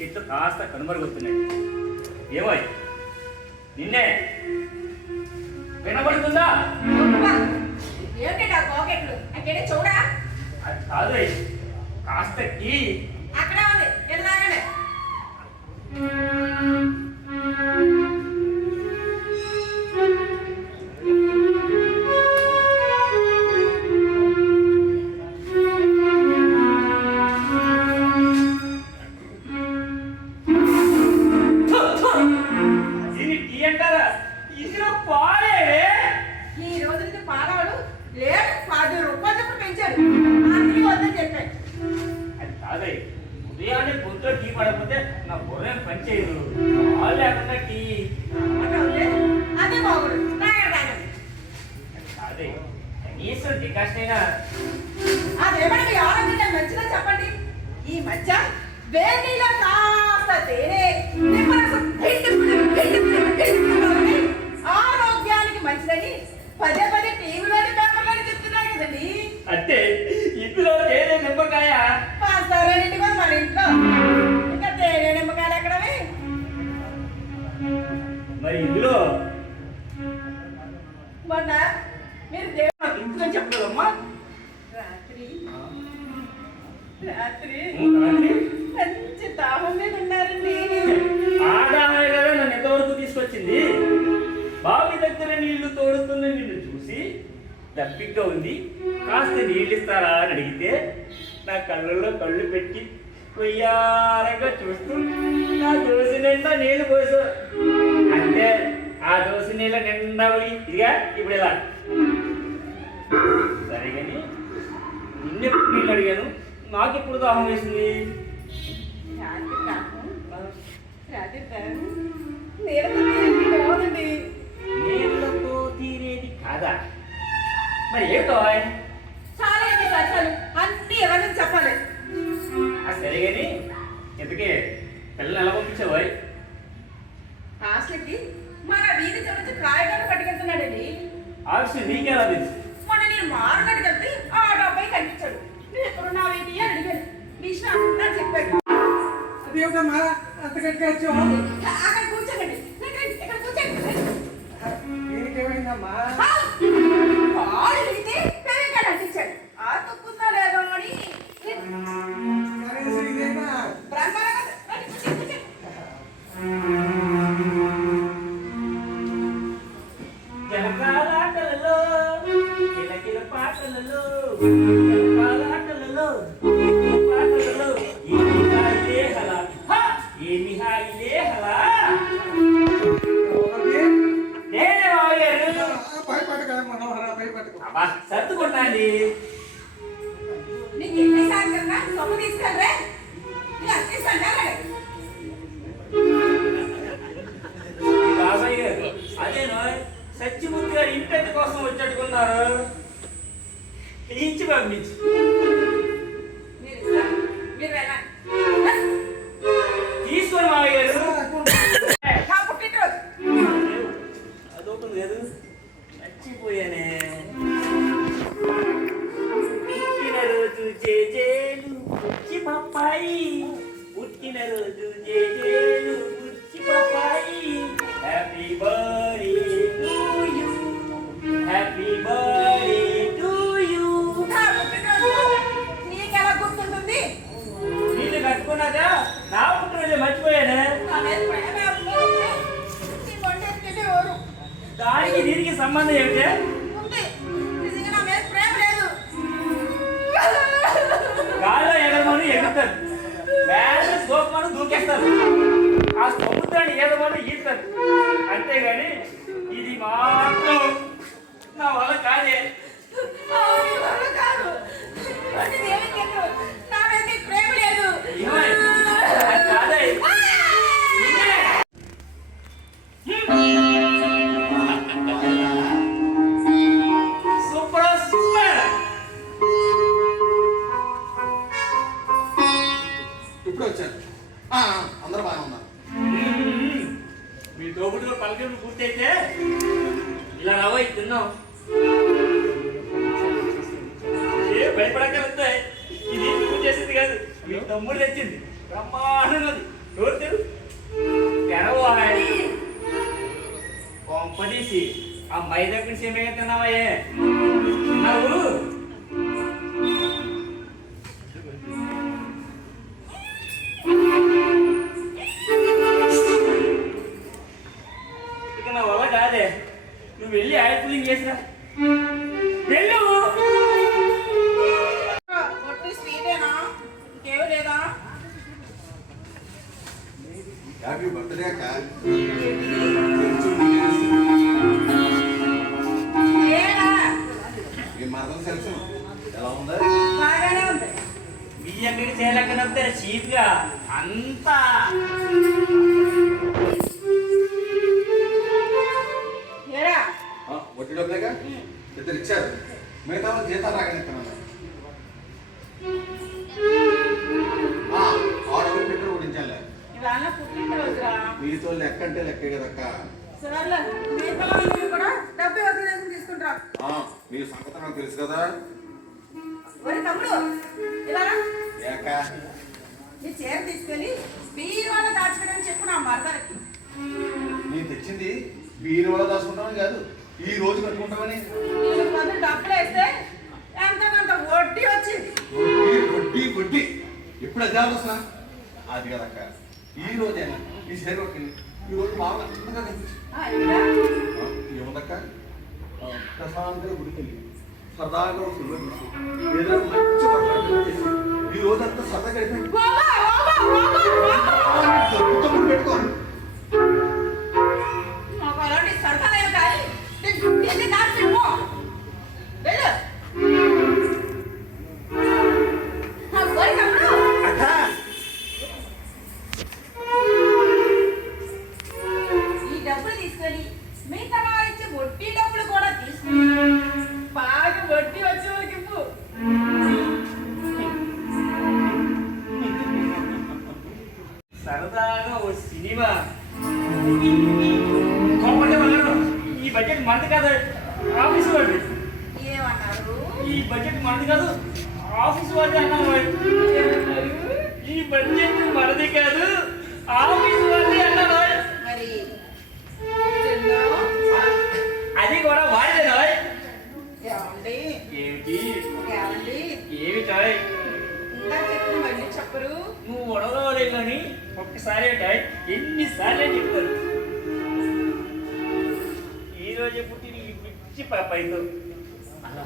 చెట్లు కాస్త కనుమరుగుతున్నాయి. ఏమో నిన్నే వినబడుతుందా? చూడా అది కాదు, కాస్త కీ అక్కడే ఉంది. వెళ్ళాగండి. ఈ రోజు నుంచి పాలవాడు లేదు 10 రూపాయలు పెంచాడు. అన్ని వద్దని చెప్పాడు. అది కాదే, ఉదయాన్నే పొద్దులో టీ పడకపోతే నా బుర్ర పని చేయదు. పాలు లేకుండా టీ అదే బాగుడు. కాదే, కనీసం డికాషన్ అయినా అదేమన్నా మీ ఆరోగ్యంగా మంచిగా చెప్పండి. ఈ మధ్య వేడిలో కాస్త తేనె ఆరోగ్యానికి మంచిదని పదే పదే టీవీలోని పేపర్లోని చెప్తున్నారు కదండి. అంటే ఇంట్లో తేనె నిమ్మకాయ పాస్తారండి కూడా మన ఇంట్లో. ఇంకా తేనె నిమ్మకాయలు ఎక్కడవి? మరి ఇందులో మొన్న మీరు నాకు ఇంట్లో చెప్పలేదమ్మా. రాత్రి రాత్రి రాత్రి మంచి దాహం మీద ఉన్నారండి. ఆడామే కదా నన్ను ఎంతవరకు తీసుకొచ్చింది. బావి దగ్గర నీళ్లు తోడుతున్న నిన్ను చూసి తప్పిగ్గా ఉంది, కాస్త నీళ్ళు ఇస్తారా అని అడిగితే నా కళ్ళల్లో కళ్ళు పెట్టి కొయ్యారంగా చూస్తూ నా దోశ నిండా నీళ్లు పోసా. అంటే ఆ దోశ నీళ్ళ నిండా ఇదిగా ఇప్పుడు ఇలా సరే కానీ నిన్నెప్పుడు నీళ్ళు అడిగాను, నాకు ఎప్పుడు దాహం వేసింది. రాత్రి దాహం రాత్రి దాహం నీళ్ళతో బాగుందండి. నీళ్ళతో తీరేది కాదా? మరి ఏమిటో చాలా ఏంటి సత్యాలు అన్ని ఎవరైనా చెప్పాలి. సరే కానీ ఎందుకే పిల్లలు ఎలా పంపించావు? హాస్టల్కి మన వీధి నుంచి కాయగానే పట్టుకెళ్తున్నాడండి. ఆ విషయం నీకెలా తెలుసు? మొన్న నేను మార్కెట్కి వెళ్తే ఆటో అబ్బాయి కనిపించాడు. నేను ఎక్కడున్నావేంటి అని అడిగాను. విషయం అంతా చెప్పాడు. అదేమిటమ్మా అంత కట్టుకోవచ్చు? అక్కడ కూర్చోకండి, ఇక్కడ కూర్చోండి. దీనికేమైందమ్మా? పాలు అడిగితే పెరిగాడు అంటించాడు. ఆ తొక్కుందా లేదో అని కనీసం ఇదేనా? బ్రహ్మాండంగా కూర్చోండి. జలకాలాటలలో కిలకిల పాటలలో జలకాలాటలలో పాటలలో ఏమి హాయిలే హలా, ఏమి హాయిలే హలా. నేనే బాగారు భయపడక మనోహర, భయపడకు. సర్దుకుంటాండి. నీకు ఎన్నిసార్లు కన్నా సొమ్ము తీసుకెళ్ళరే? నీకు అనిపిస్తాను బాబాయ్ గారు అదేనో సత్యమూర్తి గారు ఇంటి కోసం వచ్చేట్టుకున్నారు. ఇచ్చి పంపించి మీరు వెళ్ళండి. తీసుకొని మావయ్య గారు. నా పుట్టినరోజు అదొకటి లేదు, మర్చిపోయానే. పుట్టినరోజు జేజేలు బుచ్చి పప్పాయి, పుట్టినరోజు జేజేలు బుచ్చి పప్పాయి. Happy birthday to you, happy birthday to you. నా పుట్టినరోజు నీకెలా గుర్తుంటుంది? నీళ్ళు కట్టుకున్నాక నా పుట్టినరోజు మర్చిపోయానే. నా మీద ప్రేమ ఉంది. నీ వంటేసుకెళ్ళి ఎవరు దానికి దీనికి సంబంధం ఏమిటే? ఉంది. నిజంగా నా మీద ప్రేమ లేదు. గాలిలో ఎగరమని ఎగురుతారు, వేరే సోపమని దూకేస్తారు, ఆ సముద్రాన్ని ఏదమని ఈస్తారు. అంతేగాని ఇది మాత్రం నా వల్ల కాదే. కాదు అది దేనికి నా మీద నీకు ప్రేమ లేదు. ఏమై? అది కాదే. నిన్నే. Super super. ఇప్పుడు వచ్చాను. అందరూ బాగా ఉన్నారు. మీ తోబుడులో పలకలు పూర్తయితే ఇలా రవ్వ తిన్నాం. ఏ భయపడక వస్తాయి, ఇది పూజ చేసింది కాదు, మీ తమ్ముడు తెచ్చింది. బ్రహ్మాండంగా డోర్ తెరు తెరవా కొంపదీసి ఆ మైదక్కడి సేమే తిన్నావయ్యే నువ్వు ఇక నా వల్ల కాదే నువ్వు వెళ్ళి ఆయిల్ పుల్లింగ్ చేసిరా వెళ్ళు ఒట్టి స్వీటేనా ఇంకేమీ లేదా హ్యాపీ బర్త్డే అక్క. ఏడా మీ మరదలు తెలుసు ఎలా ఉందా? బాగానే ఉంది బియ్యం చేయలేకపోతే చీప్గా అంతా ఏడా వడ్డీ డబ్బులేగా ఇద్దరు ఇచ్చారు. మిగతా వాళ్ళు జీతాలు రాగనిస్తున్నాను. ఆర్డర్ పెట్టి ఓడించాలే. ఇవాళ పుట్టినరోజురా మీతో లెక్క అంటే లెక్కే కదక్క. సరేలే మిగతా వాళ్ళు కూడా డబ్బు వసూలు చేసుకుని తీసుకుంటారా మీ సంగతి నాకు తెలుసు కదా. ఒరే తమ్ముడు ఇలా రా. ఏక నీ చీర తీసుకెళ్ళి బీరువాలో దాచుకోవడానికి చెప్పు నా మరదలకి నేను తెచ్చింది బీరువాలో దాచుకుంటామని కాదు, ఈ రోజు కట్టుకుంటామని. నేను కొంత డబ్బులు వేస్తే ఎంత కొంత వడ్డీ వచ్చింది వడ్డీ వడ్డీ వడ్డీ ఎప్పుడు అదే ఆలోచన అది కదక్క. ఈ రోజైనా ఈ చీర కొట్టింది ఈ రోజు బాగా అందంగా కనిపించింది. ఇలా ఏముందక్క ప్రశాంతంగా గుడికి వెళ్ళి సరదాగా సినిమా చూసి ఏదో మంచి పట్ల చేసి ఈ రోజు అంతా సరదాగా అయిపోయింది. తమ్ముడు పెట్టుకోండి. మాకు అలాంటి సరదాలేదు కానీ ఎన్ని దాచి వెళ్ళు ఒరే తమ్ముడు అక్క ఈ డబ్బులు తీసుకొని మిగతా వారిచ్చే వడ్డీ డబ్బులు కూడా తీసుకుని బాగా వడ్డీ వచ్చే వాళ్ళకి ఇవ్వు సరదాగా ఓ సినిమా కొంపటే వాళ్ళు ఈ బడ్జెట్ మనది కాదు ఆఫీస్ వాడి ఏమన్నారు ఈ బడ్జెట్ మనది కాదు ఆఫీస్ వాడి అన్నావు ఈ బడ్జెట్ మనది కాదు ఆఫీస్ వాడి అన్నావు మరి తిన్నావా? అది కూడా వాడిదేనా ఏమండి ఏమిటి ఏమండి ఏమిటాయ్ ఇంకా చెప్పు మళ్ళీ చెప్పరు నువ్వు గొడవలే కానీ ఒక్కసారి టాయ్ ఎన్నిసార్లు చెప్తారు ఈ రోజే పుట్టిన ఈ పిచ్చి పాపైతో అలా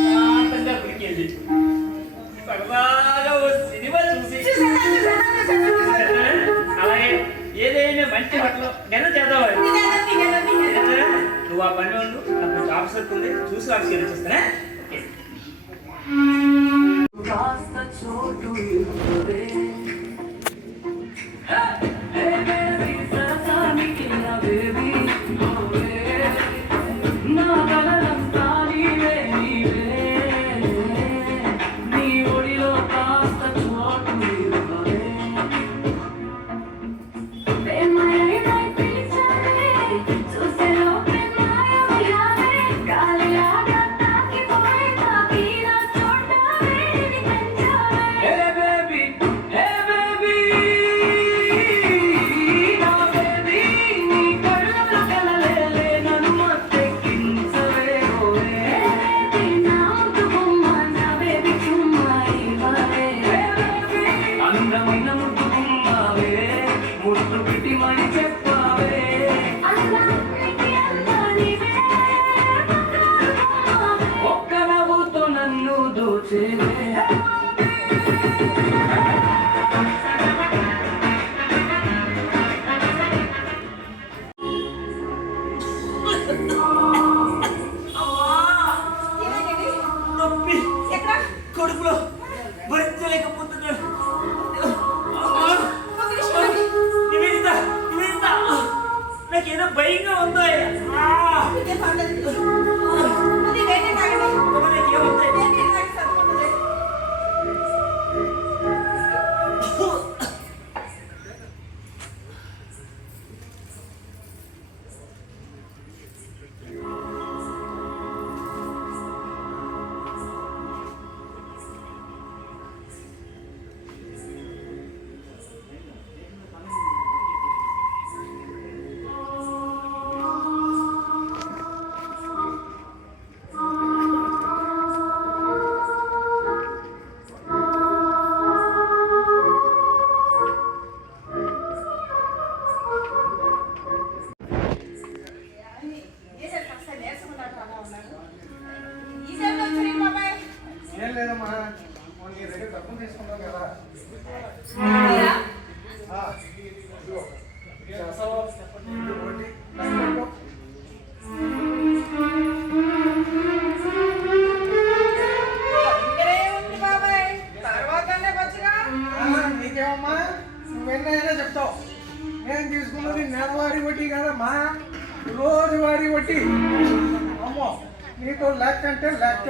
శాంతంగా గుడికెళ్ళి సరదాగా ఓ సినిమా చూసి అలాగే ఏదైనా మంచి బట్టలు నేను చేద్దామని నువ్వు ఆ పని ఉండు నాకు జాబ్ సరుకుంది చూసి నాకు షేర్ చేస్తానే ఓకే కాస్త చోటు ఇవ్వవే. హే బేబీ సరసానికి నా బేబీ ఓవే. నా కలలంతా నీవే నీవే. నీ ఒడిలో కాస్త చోటు ఇవ్వవే. ప్రేమయై పిలిచావే, చూసేలోపే మాయమయ్యావే. గాలిలాగా తాకిపోయి తాకినా చూడవే నీ పెంచావే. Hey baby, ఎన్నైనా చెప్తావు. నేను తీసుకున్నది నెలవారీ వడ్డీ కదమ్మా, రోజువారీ వడ్డీ. అమ్మో, నీతో లెక్క అంటే లెక్క.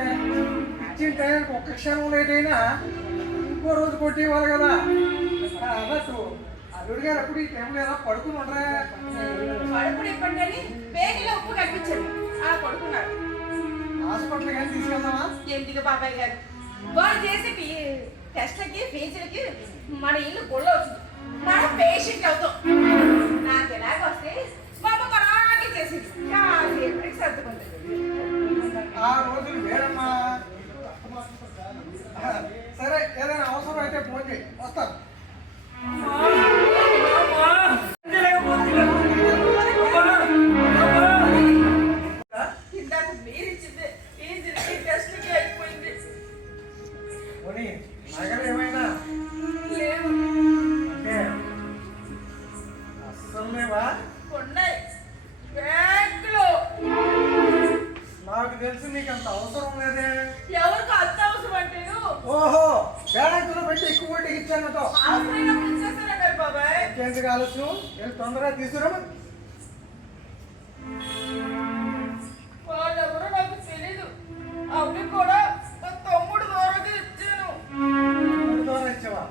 ఇచ్చిన టైంకి ఒక్క క్షణం లేటైనా ఇంకో రోజు కొట్టేవాళ్ళు కదా. అన్నట్టు అల్లుడు గారు అప్పుడు ఈ టైంలో ఎలా పడుకుని ఉండరా? పడుకుని ఇప్పటికని పేగిలో ఉప్పు కనిపించాడు. పడుకున్నాడు. హాస్పిటల్ కానీ తీసుకెళ్దామా? ఎందుకు బాబాయ్ గారు వాళ్ళు చేసే టెస్ట్లకి ఫీజులకి మన ఇల్లు గొల్ల అవుతుంది. మనం పేషెంట్ అవుతాం. నాకు ఎలాగొస్తే మా అమ్మ పరాకి చేసింది. కాసేపటికి సర్దుకుంటుంది. ఆ రోజులు వేరమ్మా. సరే, ఏదైనా అవసరం అయితే ఫోన్ చేయి, వస్తాను. ఇందాక మీరు ఇచ్చింది ఫీజులకి టెస్ట్లకి అయిపోయింది. పోనీ నగలు ఏమైనా లేవు. అంటే అస్సలు లేవా? ఉన్నాయి బ్యాంకులో. నాకు తెలిసి నీకు అంత అవసరం లేదే. ఎవరికి అంత అవసరం అంటేను ఓహో, బ్యాంకులో పెట్టి ఎక్కువ వడ్డీకి ఇచ్చానట. అవసరమైనప్పుడు ఇచ్చేస్తానంటారు బాబాయ్. ఎందుకు ఆలస్యం? వెళ్ళి తొందరగా తీసుకురామా. వాళ్ళెవరో నాకు తెలీదు. అవి కూడా నా తమ్ముడు ద్వారాగా ఇచ్చాను. మూడు ద్వారా ఇచ్చావా?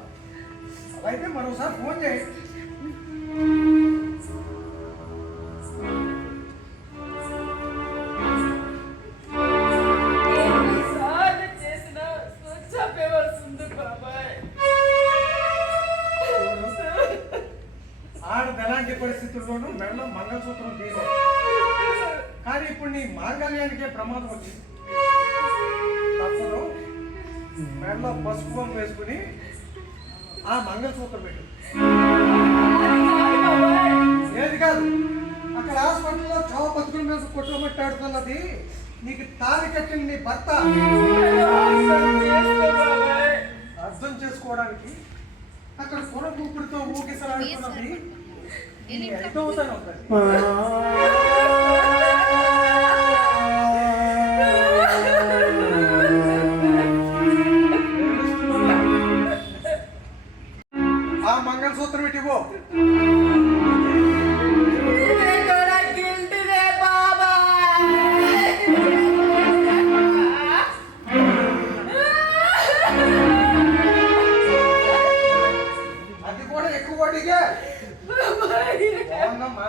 అలా అయితే మరోసారి ఫోన్ చేయి. ఎన్నిసార్లు చేసినా స్విచ్ ఆఫ్ ఇవ్వాల్సింది బాబాయ్. ఆడది ఎలాంటి పరిస్థితుల్లోనూ మెడలో మంగళసూత్రం తీరు. కానీ ఇప్పుడు నీ మాంగళ్యానికే ప్రమాదం వచ్చింది. తప్పదు, మెడలో పసుపు బొమ్మ వేసుకుని ఆ మంగళసూత్రం పెట్టు. ఏది కాదు, అక్కడ హాస్పిటల్లో చావ బతుకుల మీద కొట్టుబట్టాడుతున్నది నీకు తాళి కట్టిన నీ భర్త. అర్థం చేసుకోవడానికి అక్కడ కొన కూపుడితో ఊగిసలాడుతున్నది నీ ఐదవతనం అవుతుంది. ఆ మంగళసూత్రం ఇటివో. అది కూడా ఎక్కువ వడ్డీకే. బాగుందమ్మా,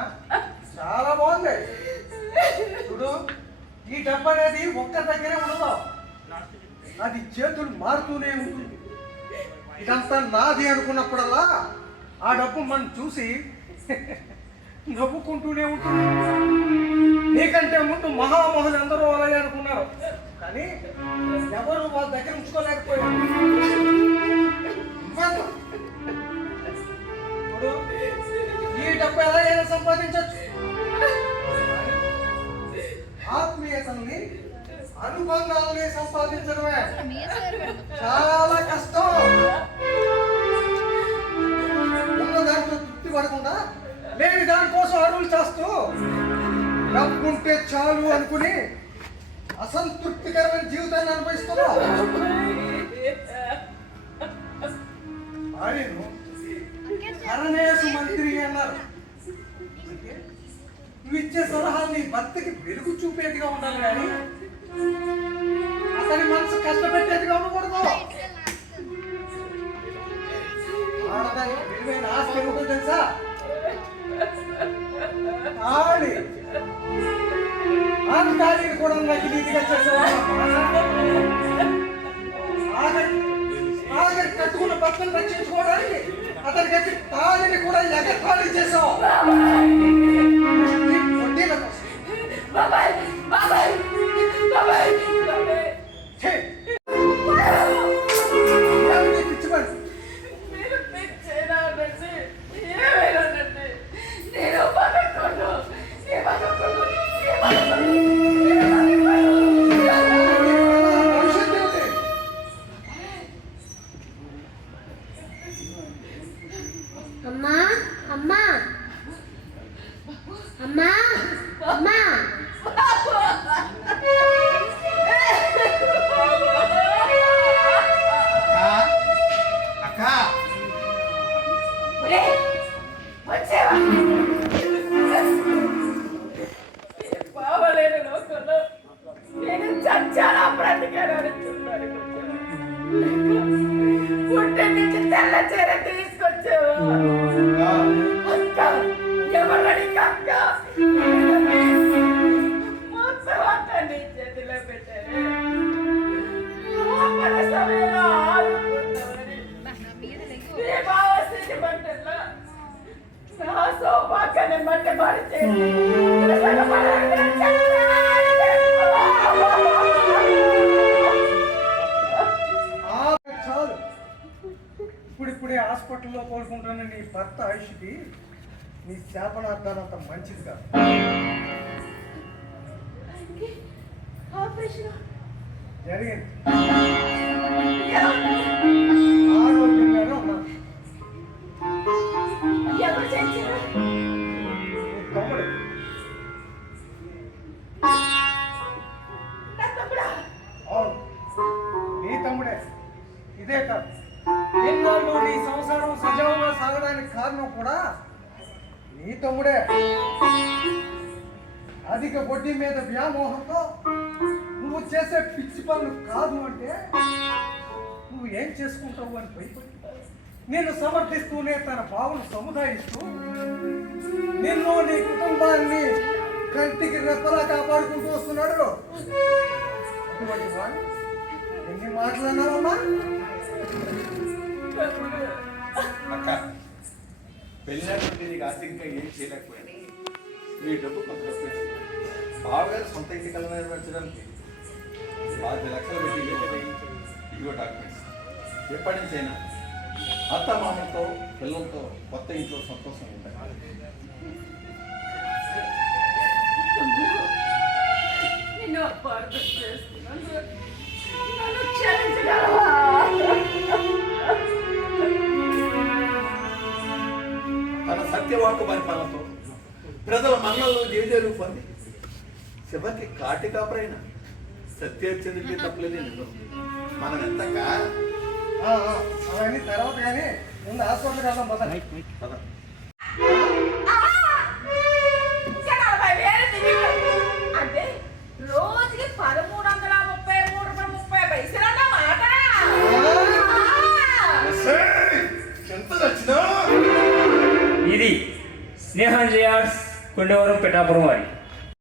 చాలా బాగుంది. చూడు, ఈ డబ్బు అనేది ఒక్క దగ్గరే ఉండదు, అది చేతులు మారుతూనే ఉంటుంది. ఇదంతా నాది అనుకున్నప్పుడల్లా ఆ డబ్బు మనం చూసి నవ్వుకుంటూనే ఉంటుంది. నీకంటే ముందు మహామహులు ఎందరో అలాగే అనుకున్నారు, కానీ ఎవరు వాళ్ళ దగ్గర ఉంచుకోలేకపోయారు. ఇప్పుడు ఈ డబ్బు ఎలాగైనా సంపాదించవచ్చు, ఆత్మీయతల్ని అనుబంధాలని సంపాదించడమే చాలా కష్టం. ఉన్న దాంట్లో తృప్తి పడకుండా లేని దానికోసం అడుగులు చేస్తూ డబ్బుంటే చాలు అనుకుని అసంతృప్తికరమైన జీవితాన్ని అనుభవిస్తున్నావు. ఆయనను కరణేశు మంత్రి అన్నారు. నువ్వు ఇచ్చే సలహాలు నీ భర్తకి వెలుగు చూపేదిగా ఉండాలి, కానీ అతని మనసు కష్టపెట్టేదిగా ఉండకూడదు. ఆడదానికి విలువైన ఆస్తి ఏమిటో తెలుసా? ఆడి ఆడదానిని కూడా నకిలీదిగా చేసేవాడు. ఆఖరి కట్టుకున్న భర్తను రక్షించుకోవడానికి అతనికి వచ్చి తాళిని కూడా ఎగతాళి చేసావు. వడ్డీల కోసం. బాబాయ్ బాబాయ్ బాబాయ్ బాబాయ్ పిచ్చిపడి మీరు పిచ్చేనా అన్నట్టు ఏమైనా అన్నట్టు నేను బతకను. భవిష్యత్తు ఏమిటి? అమ్మా అమ్మా అమ్మా అమ్మా అక్క ఒరేయ్ వచ్చేవా బావలేని లోకంలో నేను చచ్చానా బ్రతికాను అనుకున్నాను పుట్టి నుంచి తెల్ల చీర తీసుకొచ్చావా అక్క ఎవరని అక్క మొత్తం అంతా నీ చేతిలో పెట్టాను మన సమయంలో ఆడుకుంటామని నీ బావ స్థితి పట్టట్లా నా సౌభాగ్యాన్ని మట్టి పడితే చాలు ఇప్పుడిప్పుడే హాస్పిటల్లో కోలుకుంటున్న నీ భర్త ఆయుష్కి నీ శాపనార్థాలు అంత మంచిది కాదు. ఆపరేషన్ జరిగింది ఆరోగ్యంగానే ఉన్నా. ఎవరు చేశారు నీ తమ్ముడు నా తమ్ముడా అవును నీ తమ్ముడే. ఇదే కాదు ఎన్నాళ్ళు నీ సంసారం సజావుగా సాగడానికి కారణం కూడా నీ తమ్ముడే. అధిక వడ్డీ మీద వ్యామోహంతో నువ్వు చేసే పిచ్చి పనులు కాదు అంటే నువ్వు ఏం చేసుకుంటావు అని భయపడి నేను సమర్థిస్తూనే తన బావును సముదాయిస్తూ నిన్ను నీ కుటుంబాన్ని కంటికి రెప్పలా కాపాడుకుంటూ వస్తున్నాడు. అటువంటి వాడు ఎన్ని మాట్లాడినావమ్మా? అక్క పెళ్ళినటువంటి నీకు ఆస్తిగా ఏం చేయలేకపోయాను. ఈ డబ్బు కొంత బావగారు సొంత ఇంటి కళ నెరవేర్చడానికి 5 లక్షలు పెట్టి ఇదిగో డాక్యుమెంట్స్. ఎప్పటి నుంచైనా అత్త మామలతో పిల్లలతో కొత్త ఇంట్లో సంతోషం ఉంటాయి. నిన్ను అపార్థం చేస్తున్నాను నన్ను క్షమించగలవా తన సత్యవాకు పరిపాలనతో ప్రజల మన్నలు జేజేలు పొంది చివరికి కాటి కాపరైన సత్యచంద్రుడికి తప్పలేదు నిజం. మనం ఎంతగా అవన్నీ తర్వాత కానీ ముందు హాస్పిటల్కి వెళ్దాం పద. పద. ఇంకా 40,000 తిరిగి అంటే రోజుకి 1333 రూపాయలు 30 పైసలు అన్నమాట. ఎంత నచ్చినా ఇది స్నేహాంజయార్స్ కొండవరం పిఠాపురం వారి